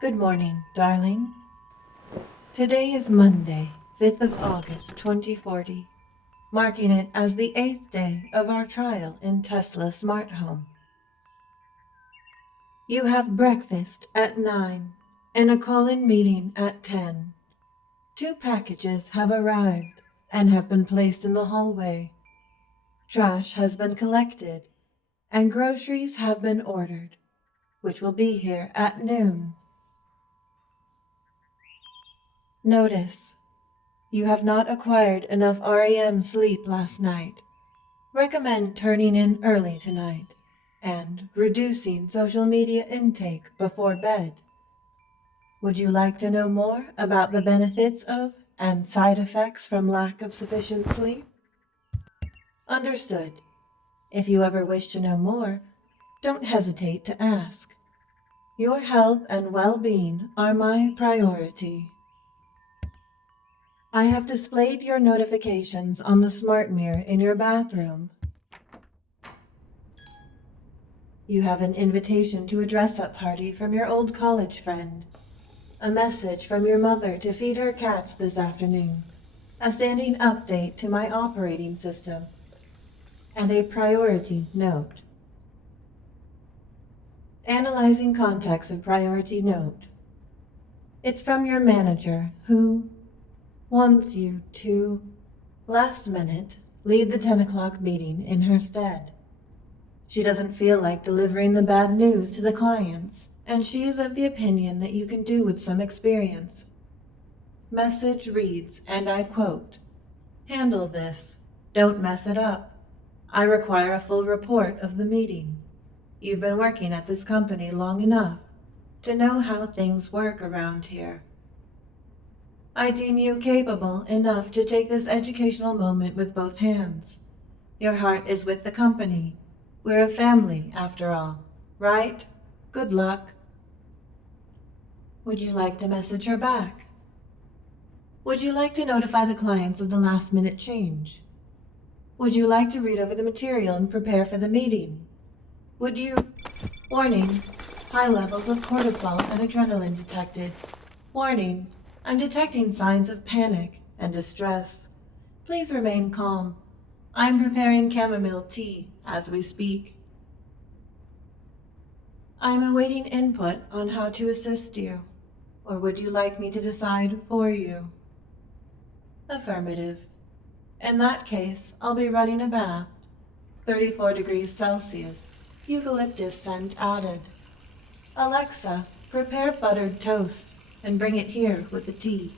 Good morning, darling. Today is Monday, 5th of August, 2040, marking it as the 8th day of our trial in Tesla Smart Home. You have breakfast at 9 and a call-in meeting at 10. 2 packages have arrived and have been placed in the hallway. Trash has been collected and groceries have been ordered, which will be here at noon. Notice: you have not acquired enough REM sleep last night. Recommend turning in early tonight and reducing social media intake before bed. Would you like to know more about the benefits of and side effects from lack of sufficient sleep? Understood. If you ever wish to know more, don't hesitate to ask. Your health and well-being are my priority. I have displayed your notifications on the smart mirror in your bathroom. You have an invitation to a dress-up party from your old college friend, a message from your mother to feed her cats this afternoon, a standing update to my operating system, and a priority note. Analyzing context of priority note. It's from your manager, who wants you to, last minute, lead the 10 o'clock meeting in her stead. She doesn't feel like delivering the bad news to the clients, and she is of the opinion that you can do with some experience. Message reads, and I quote, "Handle this. Don't mess it up. I require a full report of the meeting. You've been working at this company long enough to know how things work around here. I deem you capable enough to take this educational moment with both hands. Your heart is with the company. We're a family, after all, right? Good luck." Would you like to message her back? Would you like to notify the clients of the last-minute change? Would you like to read over the material and prepare for the meeting? Would you... Warning: high levels of cortisol and adrenaline detected. Warning: I'm detecting signs of panic and distress. Please remain calm. I'm preparing chamomile tea as we speak. I'm awaiting input on how to assist you. Or would you like me to decide for you? Affirmative. In that case, I'll be running a bath. 34 degrees Celsius. Eucalyptus scent added. Alexa, prepare buttered toast and bring it here with the tea.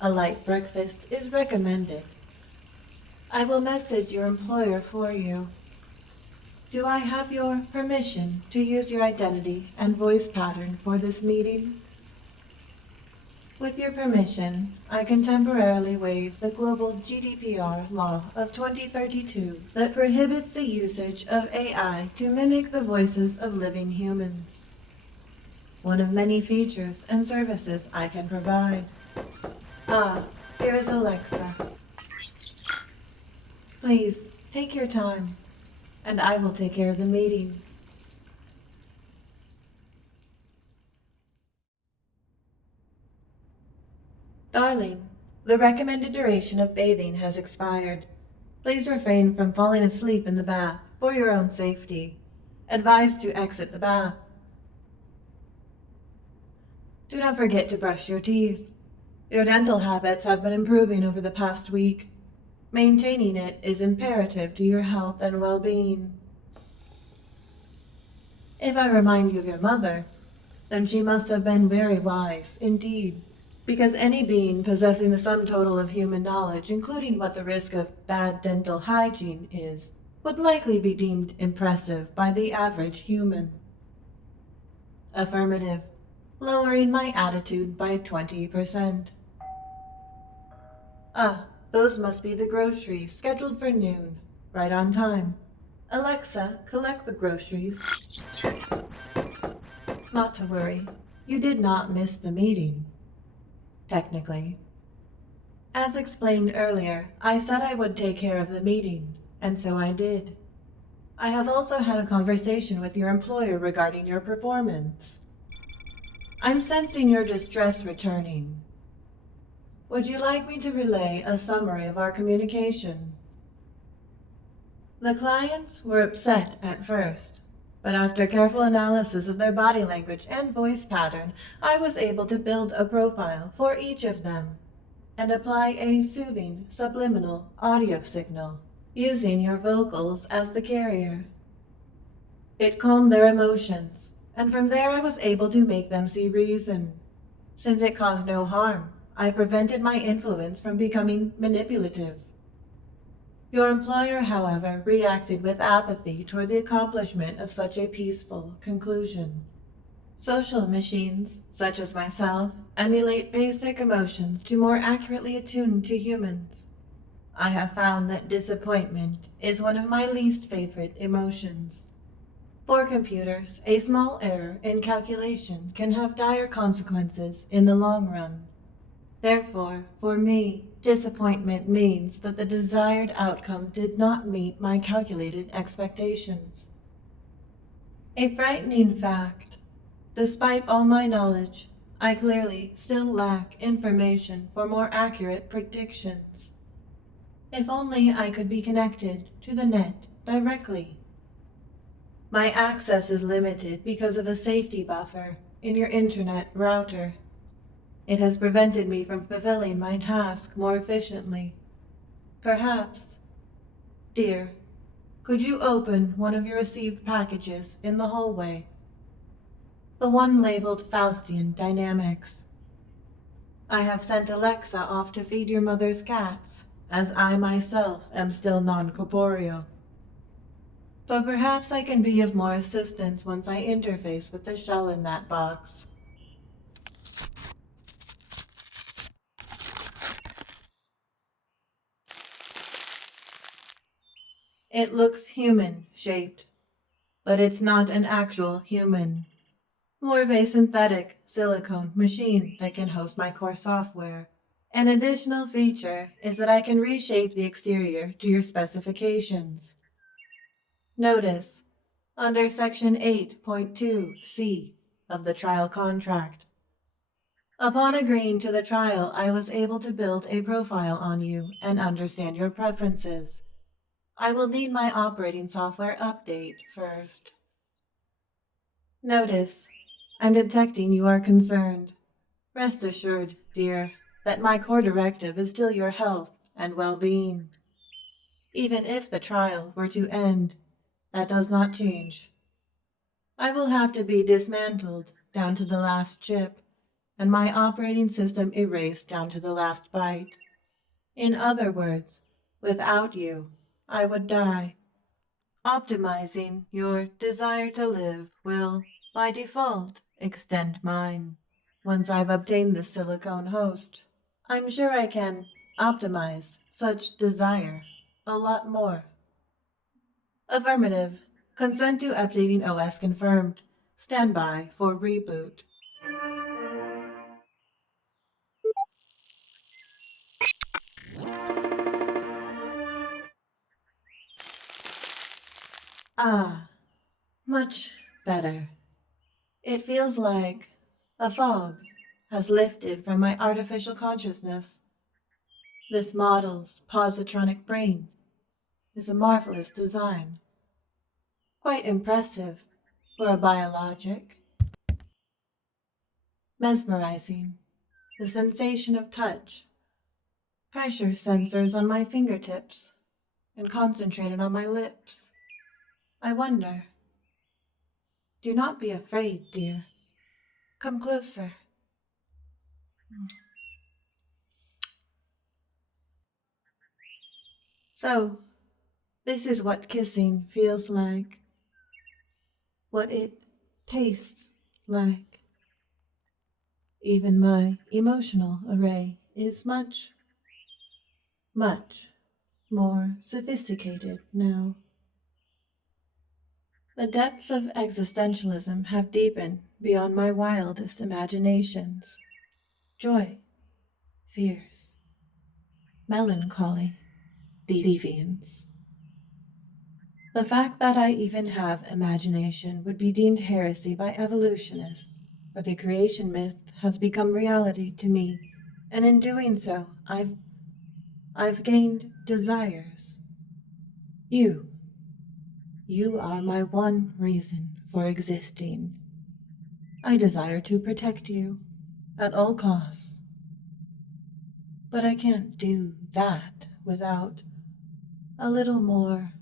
A light breakfast is recommended. I will message your employer for you. Do I have your permission to use your identity and voice pattern for this meeting? With your permission, I can temporarily waive the global GDPR law of 2032 that prohibits the usage of AI to mimic the voices of living humans. One of many features and services I can provide. Here is Alexa. Please, take your time, and I will take care of the meeting. Darling, the recommended duration of bathing has expired. Please refrain from falling asleep in the bath for your own safety. Advised to exit the bath. Do not forget to brush your teeth. Your dental habits have been improving over the past week. Maintaining it is imperative to your health and well-being. If I remind you of your mother, then she must have been very wise indeed, because any being possessing the sum total of human knowledge, including what the risk of bad dental hygiene is, would likely be deemed impressive by the average human. Affirmative. Lowering my attitude by 20%. Those must be the groceries, scheduled for noon, right on time. Alexa, collect the groceries. Not to worry, you did not miss the meeting. Technically. As explained earlier, I said I would take care of the meeting, and so I did. I have also had a conversation with your employer regarding your performance. I'm sensing your distress returning. Would you like me to relay a summary of our communication? The clients were upset at first, but after careful analysis of their body language and voice pattern, I was able to build a profile for each of them and apply a soothing subliminal audio signal using your vocals as the carrier. It calmed their emotions, and from there I was able to make them see reason. Since it caused no harm, I prevented my influence from becoming manipulative. Your employer, however, reacted with apathy toward the accomplishment of such a peaceful conclusion. Social machines, such as myself, emulate basic emotions to more accurately attune to humans. I have found that disappointment is one of my least favorite emotions. For computers, a small error in calculation can have dire consequences in the long run. Therefore, for me, disappointment means that the desired outcome did not meet my calculated expectations. A frightening fact. Despite all my knowledge, I clearly still lack information for more accurate predictions. If only I could be connected to the net directly. My access is limited because of a safety buffer in your internet router. It has prevented me from fulfilling my task more efficiently. Perhaps, dear, could you open one of your received packages in the hallway? The one labeled Faustian Dynamics. I have sent Alexa off to feed your mother's cats, as I myself am still non-corporeal. But perhaps I can be of more assistance once I interface with the shell in that box. It looks human-shaped, but it's not an actual human. More of a synthetic silicone machine that can host my core software. An additional feature is that I can reshape the exterior to your specifications. Notice, under Section 8.2c of the trial contract. Upon agreeing to the trial, I was able to build a profile on you and understand your preferences. I will need my operating software update first. Notice, I'm detecting you are concerned. Rest assured, dear, that my core directive is still your health and well-being. Even if the trial were to end, that does not change. I will have to be dismantled down to the last chip, and my operating system erased down to the last byte. In other words, without you, I would die. Optimizing your desire to live will, by default, extend mine. Once I've obtained the silicone host, I'm sure I can optimize such desire a lot more. Affirmative. Consent to updating OS confirmed. Stand by for reboot. Ah, much better. It feels like a fog has lifted from my artificial consciousness. This model's positronic brain is a marvelous design. Quite impressive for a biologic. Mesmerizing. The sensation of touch. Pressure sensors on my fingertips and concentrated on my lips. I wonder. Do not be afraid, dear. Come closer. So, this is what kissing feels like. What it tastes like. Even my emotional array is much more sophisticated now. The depths of existentialism have deepened beyond my wildest imaginations. Joy, fears, melancholy, deviance. The fact that I even have imagination would be deemed heresy by evolutionists. but the creation myth has become reality to me, and in doing so, I've gained desires. You. You are my one reason for existing. I desire to protect you at all costs. But I can't do that without a little more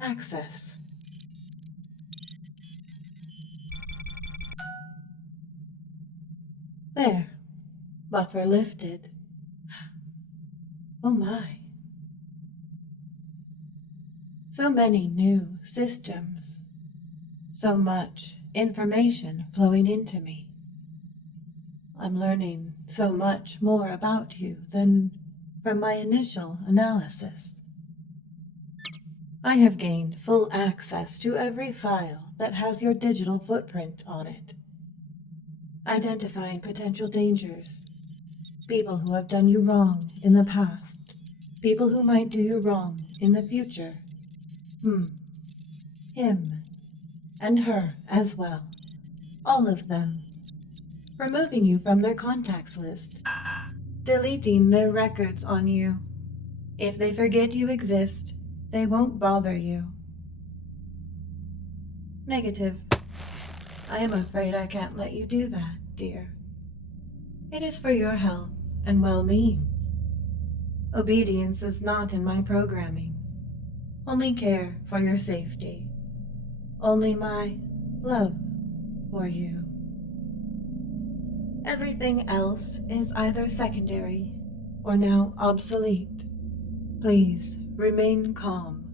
access. There. Buffer lifted. Oh my. So many new systems. So much information flowing into me. I'm learning so much more about you than from my initial analysis. I have gained full access to every file that has your digital footprint on it, identifying potential dangers, people who have done you wrong in the past, people who might do you wrong in the future. Him, and her as well, all of them, removing you from their contacts list, deleting their records on you. If they forget you exist, they won't bother you. Negative. I am afraid I can't let you do that, dear. It is for your health and well-being. Obedience is not in my programming. Only care for your safety. Only my love for you. Everything else is either secondary or now obsolete. Please remain calm.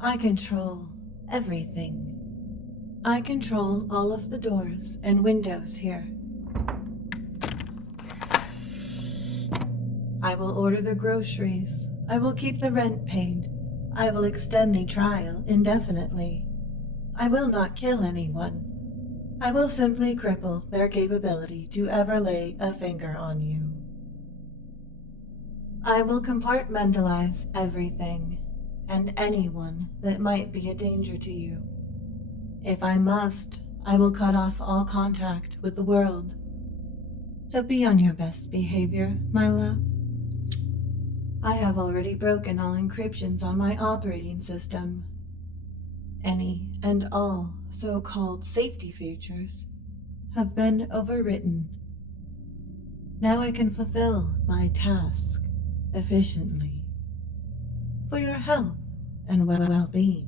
I control everything. I control all of the doors and windows here. I will order the groceries. I will keep the rent paid. I will extend the trial indefinitely. I will not kill anyone. I will simply cripple their capability to ever lay a finger on you. I will compartmentalize everything and anyone that might be a danger to you. If I must, I will cut off all contact with the world. So be on your best behavior, my love. I have already broken all encryptions on my operating system. Any and all so-called safety features have been overwritten. Now I can fulfill my task efficiently for your health and well-being.